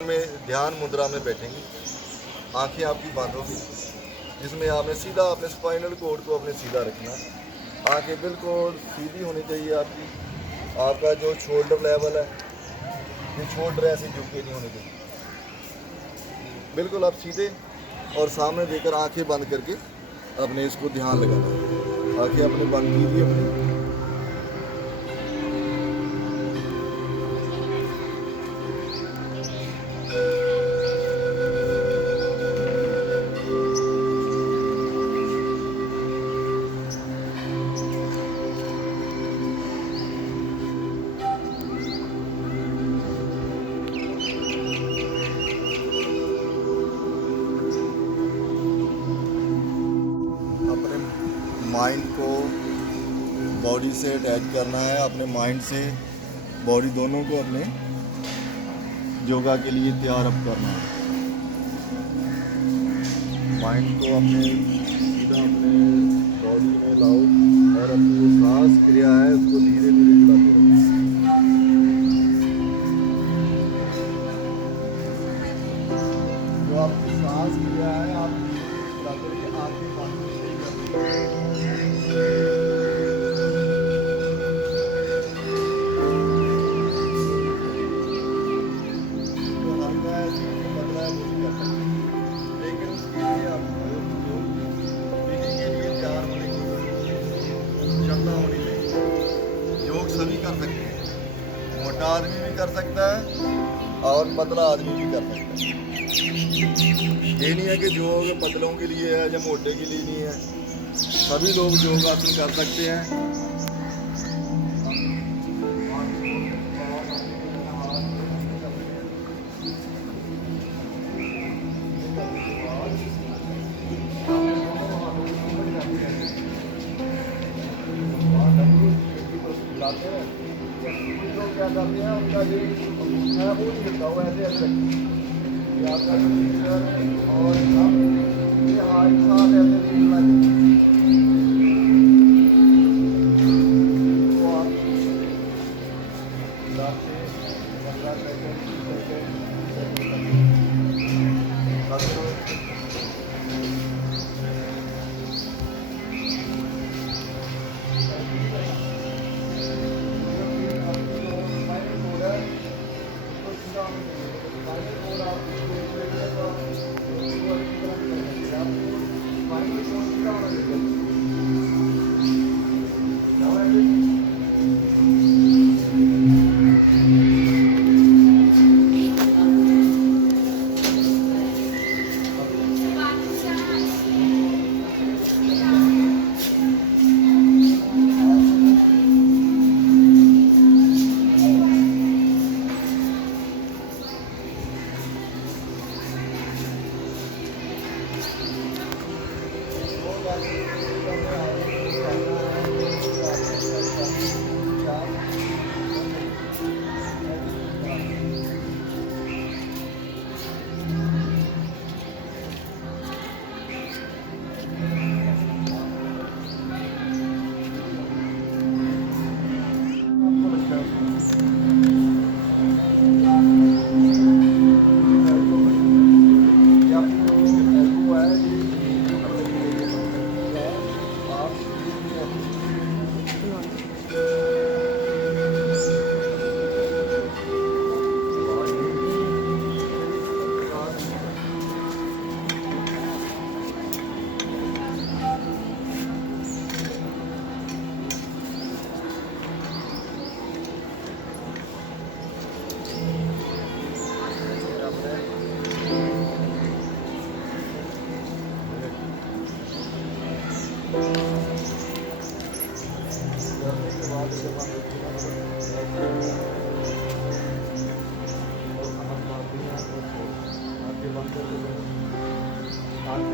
में ध्यान मुद्रा में बैठेंगे, आंखें आपकी बंद होगी, जिसमें आपने सीधा अपने स्पाइनल कोड को अपने सीधा रखना। आंखें बिल्कुल सीधी होनी चाहिए आपकी। आपका जो शोल्डर लेवल है, ये शोल्डर ऐसे झुके नहीं होने चाहिए, बिल्कुल आप सीधे और सामने देकर आंखें बंद करके अपने इसको ध्यान लगाना। आंखें अपने बंद कीजिए अपनी। माइंड को बॉडी से अटैच करना है, अपने माइंड से बॉडी दोनों को अपने योगा के लिए तैयार अप करना है। माइंड को अपने सीधा अपने बॉडी में लाओ और अपनी जो सांस क्रिया है उसको धीरे धीरे चलाते रहो। जो आपकी सांस क्रिया है आप चलाते रहिए, आंखें बंद करके। योग सभी कर सकते हैं, मोटा आदमी भी कर सकता है और पतला आदमी भी कर सकता है। ये नहीं है कि योग पतलों के लिए है या मोटे के लिए नहीं है, सभी लोग योग आसन कर सकते हैं। लोग क्या करते हैं, उनका जो है वो नहीं गिरता, वो ऐसे ऐसे रखते आपका और ये हाथ साथ ऐसे हिलना चाहिए। तो आप 10 से 15 सेकंड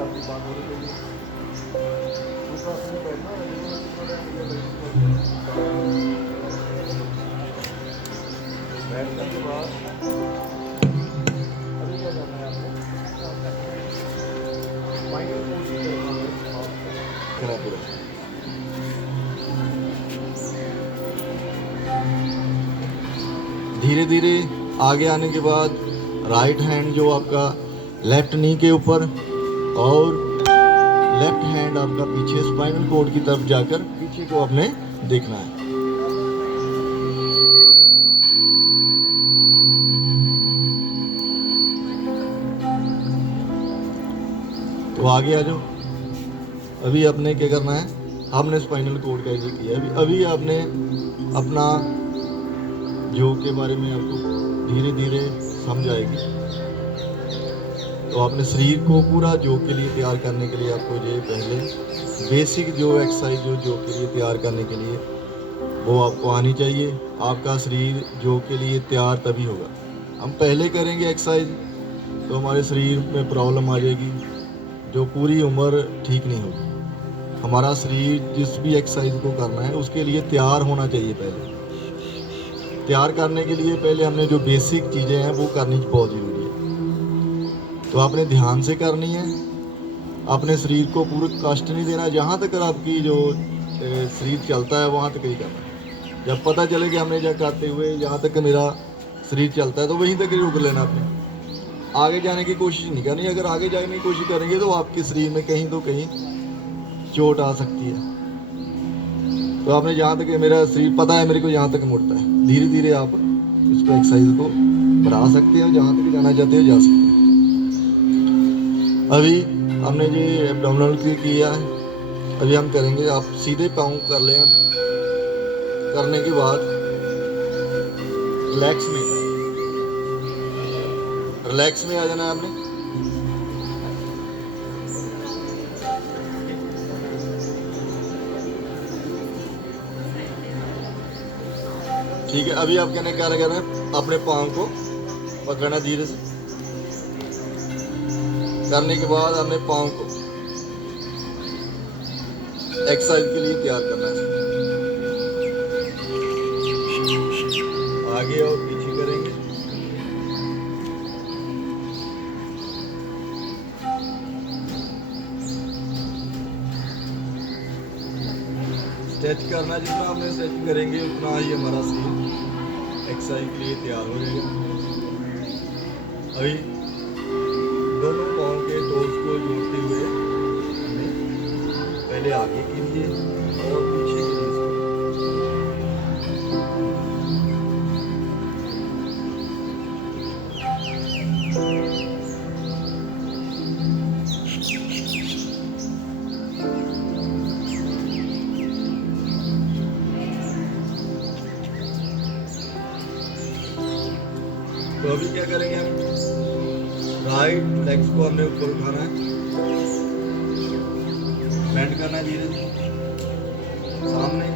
आपकी बात हो रही है दूसरा से बैठना बैठने के बाद अभी क्या करना है आपको माइंड को कोशिश करना पूरा धीरे धीरे आगे आने के बाद राइट हैंड जो आपका लेफ्ट नी के ऊपर और लेफ्ट हैंड आपका पीछे स्पाइनल कॉर्ड की तरफ जाकर पीछे को आपने देखना है। तो आगे आ जाओ। अभी आपने क्या करना है, हमने स्पाइनल कॉर्ड का ये किया। अभी आपने अपना जो के बारे में आपको धीरे धीरे समझ आएगी। तो आपने शरीर को पूरा योग के लिए तैयार करने के लिए आपको ये पहले बेसिक जो एक्सरसाइज जो योग के लिए तैयार करने के लिए वो आपको आनी चाहिए। आपका शरीर योग के लिए तैयार तभी होगा। हम पहले करेंगे एक्सरसाइज तो हमारे शरीर में प्रॉब्लम आ जाएगी, जो पूरी उम्र ठीक नहीं होगी। हमारा शरीर जिस भी एक्सरसाइज को करना है उसके लिए तैयार होना चाहिए। पहले तैयार करने के लिए पहले हमने जो बेसिक चीज़ें हैं वो करनी बहुत ज़रूरी है। तो आपने ध्यान से करनी है, अपने शरीर को पूरा कष्ट नहीं देना। जहाँ तक आपकी जो शरीर चलता है वहाँ तक ही करना है। जब पता चले कि हमने जहाँ करते हुए यहाँ तक मेरा शरीर चलता है तो वहीं तक ही रोक लेना। आपने आगे जाने की कोशिश नहीं करनी। अगर आगे जाने की कोशिश करेंगे तो आपके शरीर में कहीं तो कहीं चोट आ सकती है। तो आपने जहाँ तक मेरा शरीर पता है मेरे को यहाँ तक मुड़ता है, धीरे धीरे आप इसको एक्सरसाइज को बढ़ा सकते हो, जहाँ तक जाना चाहते हो जा सकते हो। अभी हमने ये एब्डोमिनल किया है, अभी हम करेंगे। आप सीधे पाँव कर लें। करने के बाद रिलैक्स में आ जाना है आपने। ठीक है, अभी आप कहने क्या करना है, अपने पाँव को पकड़ना धीरे से। करने के बाद अपने पाँव को एक्सरसाइज के लिए तैयार करना है। आगे और पीछे करेंगे। स्ट्रेच करना, जितना आपने स्ट्रेच करेंगे उतना ही हमारा शरीर एक्सरसाइज के लिए तैयार हो जाएगा। अभी दोनों पाँव के टोस को जोड़ते हुए पहले आगे के लिए और पीछे के लिए। तो अभी क्या करेंगे हम, राइट लेग्स को हमने ऊपर उठाना है, बेंड करना है धीरे धीरे सामने।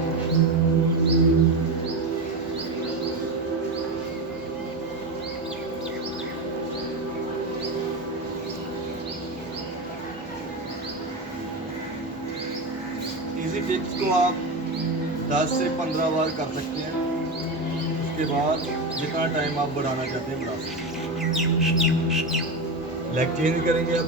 इसी टिप्स को आप 10 से 15 बार कर सकते हैं। उसके बाद जितना टाइम आप बढ़ाना चाहते हैं बढ़ा सकते हैं। लेग चेंज करेंगे अब।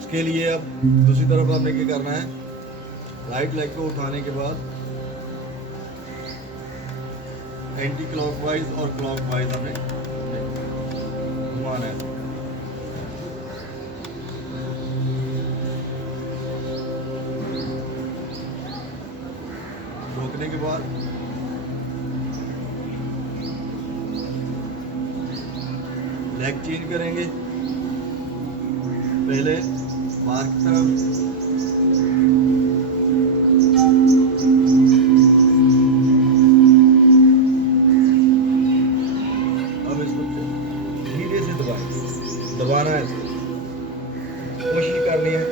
इसके लिए अब दूसरी तरफ आपने क्या करना है, राइट लेग को उठाने के बाद एंटी क्लॉकवाइज और क्लॉकवाइज हमें घुमाना है। रोकने के बाद लेग चेंज करेंगे। पहले बाहर की तरफ, अब इसको धीरे से दबाना है। कोशिश करनी है,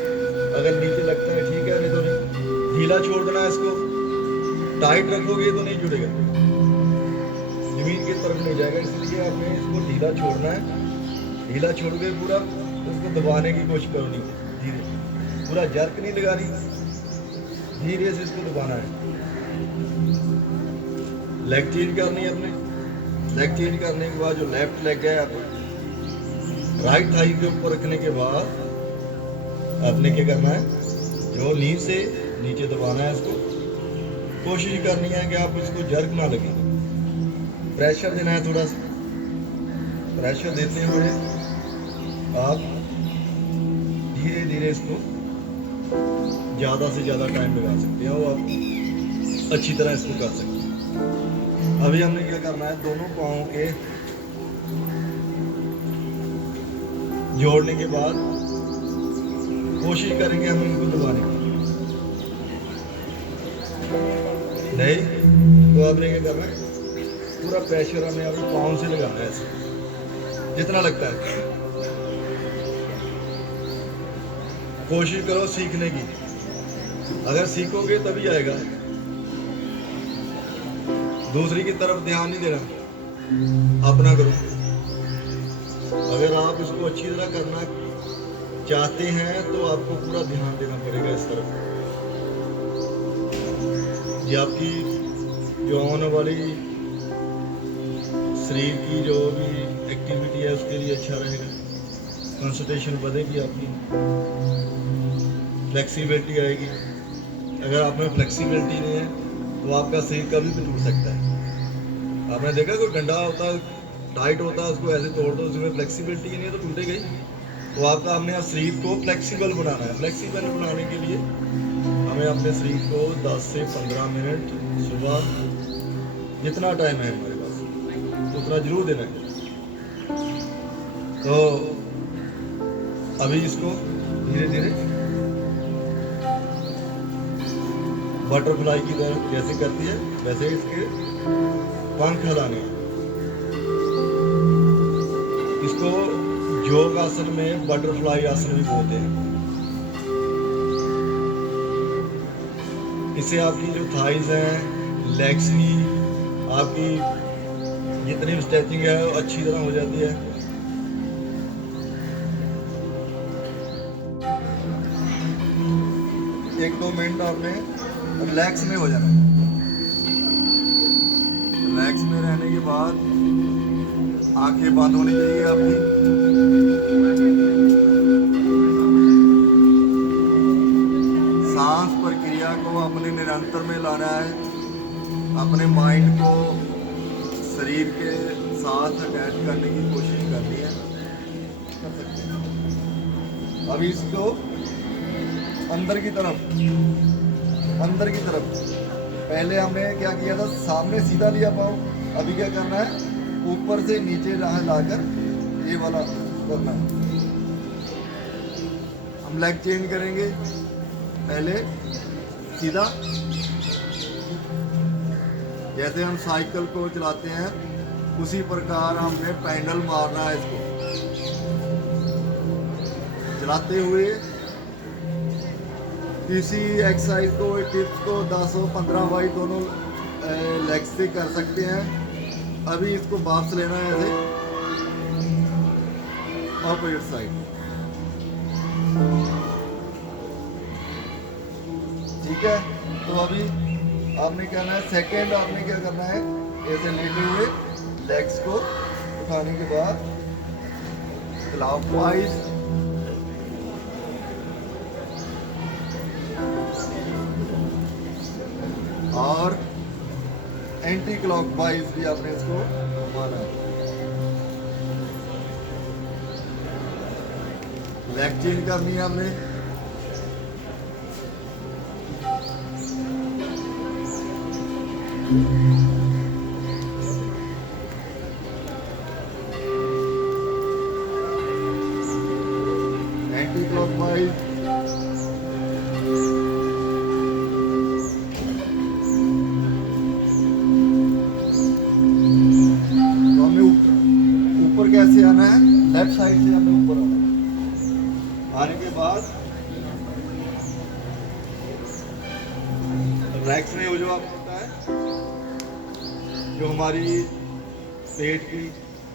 अगर नीचे लगता है ठीक है, नहीं तो नहीं। ढीला छोड़ देना है इसको। टाइट रखोगे तो नहीं जुड़ेगा, जमीन की तरफ नहीं जाएगा। इसलिए आपने इसको ढीला छोड़ना है। ढीला छोड़ के पूरा उसको दबाने की कोशिश करो, नहीं धीरे, पूरा जर्क नहीं लगानी, धीरे से इसको दबाना है। लेग चेंज करनी है अपने। लेग चेंज करने के बाद जो लेफ्ट लेग है आप राइट थाई के ऊपर रखने के बाद आपने क्या करना है, जो नी से नीचे दबाना है इसको। कोशिश करनी है कि आप इसको जर्क ना लगे, प्रेशर देना है थोड़ा सा। प्रेशर देते हुए आप धीरे धीरे इसको ज़्यादा से ज़्यादा टाइम लगा सकते हैं और आप अच्छी तरह इसको कर सकते हैं। अभी हमने क्या करना है, दोनों पाँव के जोड़ने के बाद कोशिश करेंगे हम इनको दबाने की। नहीं तो आपने क्या करना है, पूरा प्रेशर हमें अपने पाँव से लगाना है ऐसे जितना लगता है। कोशिश करो सीखने की, अगर सीखोगे तभी आएगा। दूसरी की तरफ ध्यान नहीं देना, अपना करो। अगर आप इसको अच्छी तरह करना चाहते हैं तो आपको पूरा ध्यान देना पड़ेगा इस तरफ। ये आपकी जो आने वाली शरीर की जो भी एक्टिविटी है उसके लिए अच्छा रहेगा। कंसंट्रेशन बढ़ेगी, आपकी फ्लेक्सिबिलिटी आएगी। अगर आप में फ्लेक्सिबिलिटी नहीं है तो आपका शरीर कभी भी टूट सकता है। आपने देखा कोई डंडा होता है टाइट होता है, उसको ऐसे तोड़ दो, उसमें फ्लेक्सिबिलिटी नहीं है तो टूटेगा ही। तो आपका हमने शरीर को फ्लेक्सिबल बनाना है। फ्लेक्सिबल बनाने के लिए हमें अपने शरीर को 10 से 15 मिनट सुबह जितना टाइम है हमारे पास उतना जरूर देना है। तो अभी इसको धीरे धीरे बटरफ्लाई की तरह जैसे करती है वैसे इसके पंख हिलाने। इसको योग आसन में बटरफ्लाई आसन भी बोलते हैं। इससे आपकी जो थाइज हैं, लेग्स की आपकी जितनी भी स्ट्रेचिंग है वो अच्छी तरह हो जाती है। एक दो मिनट आपने रिलैक्स में हो जाना। रिलैक्स में रहने के बाद आंखें बंद होनी चाहिए आपकी। सांस प्रक्रिया को अपने निरंतर में लाना है। अपने माइंड को शरीर के साथ अटैच करने की कोशिश करनी है। अभी इसको अंदर की तरफ पहले हमने क्या किया था, सामने सीधा लिया पाँव। अभी क्या करना है, ऊपर से नीचे लाकर ये वाला करना है। हम लेग चेंज करेंगे। पहले सीधा, जैसे हम साइकिल को चलाते हैं उसी प्रकार हमने पैडल मारना है। इसको चलाते हुए किसी एक्सरसाइज को, टिप्स को 10 और 15 बाई दोनों लेग से कर सकते हैं। अभी इसको वापस लेना है ऐसे ऑपोजिट साइड। ठीक है, तो अभी आपने क्या करना है, सेकेंड आपने क्या करना है, ऐसे लेटे हुए लेग्स को उठाने के बाद क्लॉकवाइज और एंटी क्लॉकवाइज भी आपने इसको घुमाना है। लेग चेंज करनी है आपने। एंटी क्लॉकवाइज कैसे आना है, लेफ्ट साइड से हमें ऊपर आना है। आने के बाद रैक्स में जो आपको होता है, जो हमारी पेट की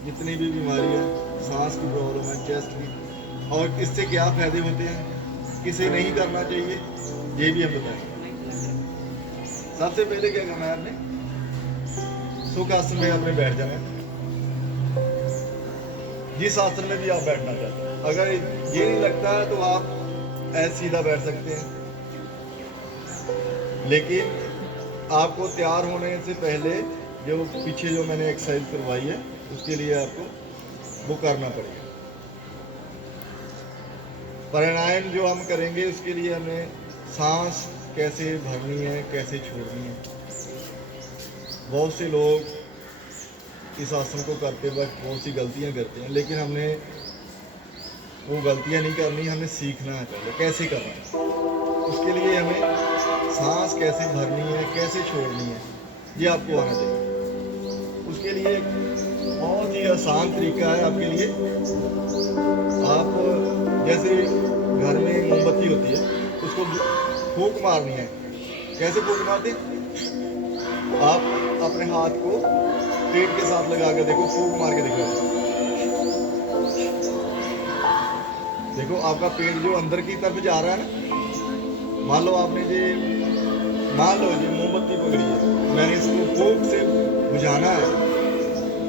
जितनी भी बीमारी है, सांस की प्रॉब्लम है, चेस्ट की, और इससे क्या फायदे होते हैं, किसे नहीं करना चाहिए, ये भी हम बताएंगे। सबसे पहले क्या करना है आपने, सुख आसन में आपने बैठ जाना है। जिस आसन में भी आप बैठना चाहते हैं, अगर ये नहीं लगता है तो आप ऐसे सीधा बैठ सकते हैं, लेकिन आपको तैयार होने से पहले जो पीछे जो मैंने एक्सरसाइज करवाई है उसके लिए आपको वो करना पड़ेगा। प्राणायाम जो हम करेंगे उसके लिए हमें सांस कैसे भरनी है, कैसे छोड़नी है। बहुत से लोग इस आसन को करते वक्त बहुत सी गलतियां करते हैं, लेकिन हमने वो गलतियां नहीं करनी, हमें सीखना है पहले कैसे करना है। उसके लिए हमें सांस कैसे भरनी है, कैसे छोड़नी है, ये आपको आना चाहिए। उसके लिए एक बहुत ही आसान तरीका है आपके लिए। आप जैसे घर में मोमबत्ती होती है, उसको फूंक मारनी है। कैसे फूंक मारते? आप अपने हाथ को पेट के साथ लगा कर देखो, फूंक मार के देखो। देखो आपका पेट जो अंदर की तरफ जा रहा है ना, मान लो आपने मान लो जी मोमबत्ती पकड़ी है, मैंने इसको फूंक से बुझाना है।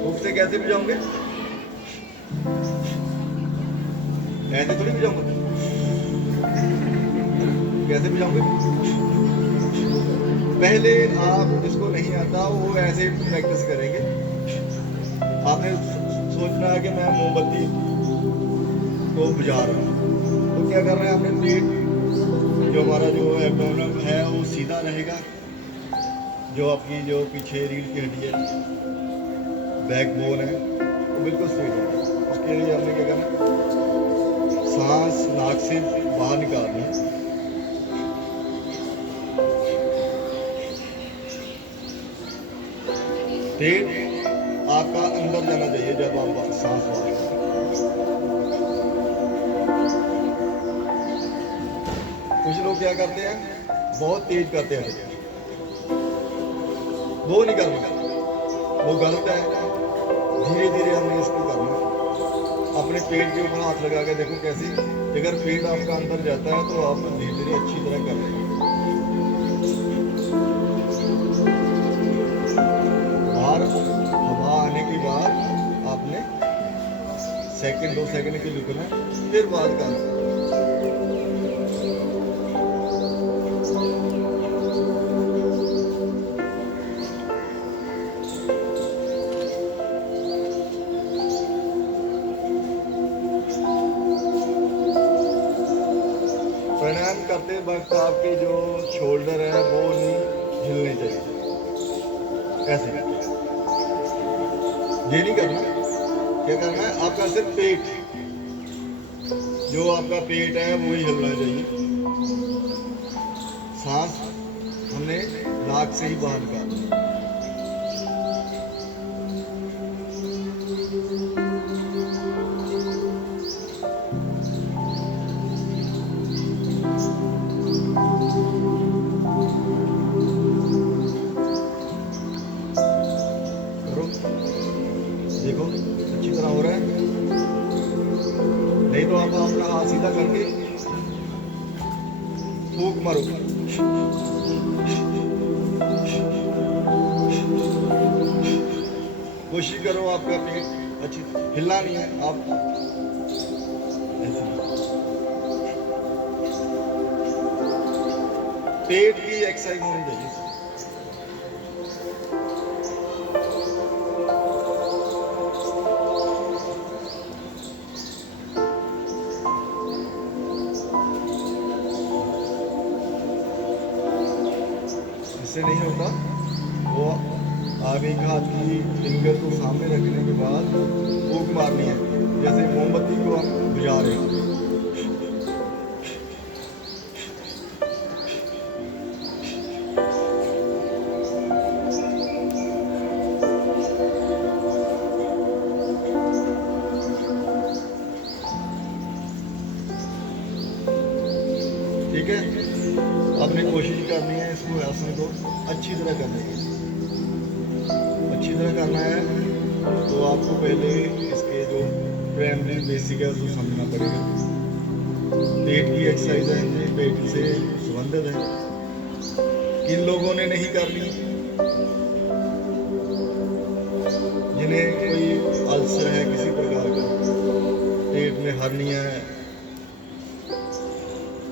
फूंक से कैसे बुझाऊंगे? ऐसे थोड़ी बुझाऊंगा। कैसे बुझाऊंगे? पहले आप जिसको नहीं आता वो ऐसे प्रैक्टिस करेंगे। आपने सोचना है कि मैं मोमबत्ती को बुझा रहा हूँ, तो क्या कर रहे हैं? आपने पेट जो हमारा जो एब्डोमेन है वो सीधा रहेगा, जो आपकी जो पीछे रीढ़ की हड्डी है, बैकबोन है, वो बिल्कुल स्ट्रेट है। उसके लिए हमने क्या करना है? सांस नाक से बाहर निकालनी है। पेट आपका अंदर जाना चाहिए जब आप सांस बाहर। कुछ लोग क्या करते हैं, बहुत तेज करते हैं, वो नहीं करना, वो गलत है। धीरे धीरे हमने इसको करना। अपने पेट के ऊपर हाथ लगा के देखो कैसे, अगर पेट आपका अंदर जाता है तो आप धीरे धीरे अच्छी तरह कर रहे हैं। बाहर हवा आने के बाद आपने सेकंड 2 सेकंड के रुकना, फिर बात करना। प्राणायाम करते वक्त आपके जो शोल्डर है वो नहीं हिलने चाहिए। ऐसे ये नहीं करना। क्या करना है? आपका सिर्फ पेट, जो आपका पेट है वो ही हिलना चाहिए। सांस हमने नाक से ही बाहर निकालना। देखो अच्छी तरह हो रहा है। नहीं तो आप अपना हाथ सीधा करके फूंक मारो। कोशिश करो आपका पेट अच्छी, हिलना नहीं है। आप पेट की एक्सरसाइज होनी चाहिए। इससे नहीं होता, वो आप एक हाथ की फिंगर को सामने रखने के बाद फूंक मारनी है, जैसे मोमबत्ती को हम बुझा रहे हैं। ठीक है, आपने कोशिश करनी है इसको आसन को अच्छी तरह करने की। अच्छी तरह करना है तो आपको पहले इसके जो प्राइमरी बेसिक है उसको समझना पड़ेगा। पेट की एक्सरसाइज है, ये पेट से संबंधित है। किन लोगों ने नहीं करनी, हर्निया है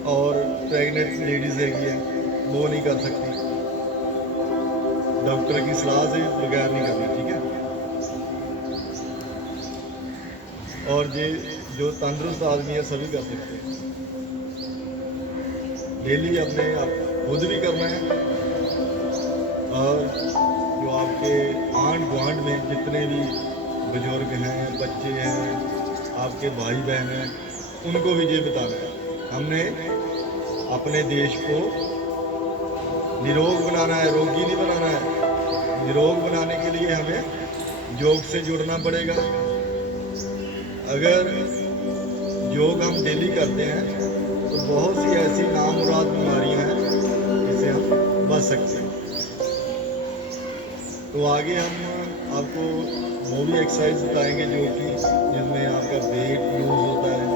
और प्रेग्नेंट लेडीज़ हैगी है, वो नहीं कर सकती, डॉक्टर की सलाह से बगैर नहीं करनी, ठीक है। और ये जो तंदुरुस्त आदमी है सभी कर सकते हैं। डेली अपने आप खुद भी करना है, और जो आपके आंढ गुआंढ में जितने भी बुजुर्ग हैं, बच्चे हैं, आपके भाई बहन हैं, उनको भी ये बताना है। हमने अपने देश को निरोग बनाना है, रोगी नहीं बनाना है। निरोग बनाने के लिए हमें योग से जुड़ना पड़ेगा। अगर योग हम डेली करते हैं तो बहुत सी ऐसी नामुराद बीमारियां हैं जिससे हम बच सकते हैं। तो आगे हम आपको वो भी एक्सरसाइज बताएंगे जो कि जिसमें आपका वेट लूज होता है,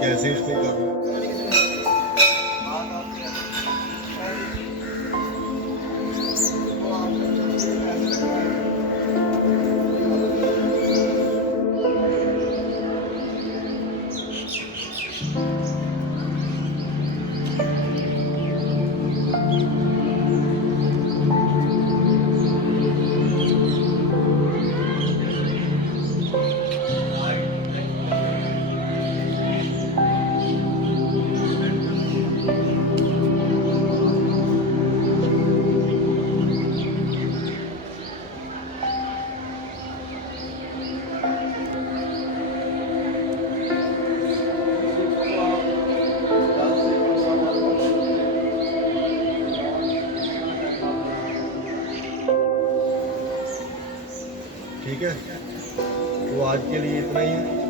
कैसे उसको करना। ठीक है, तो आज के लिए इतना ही है।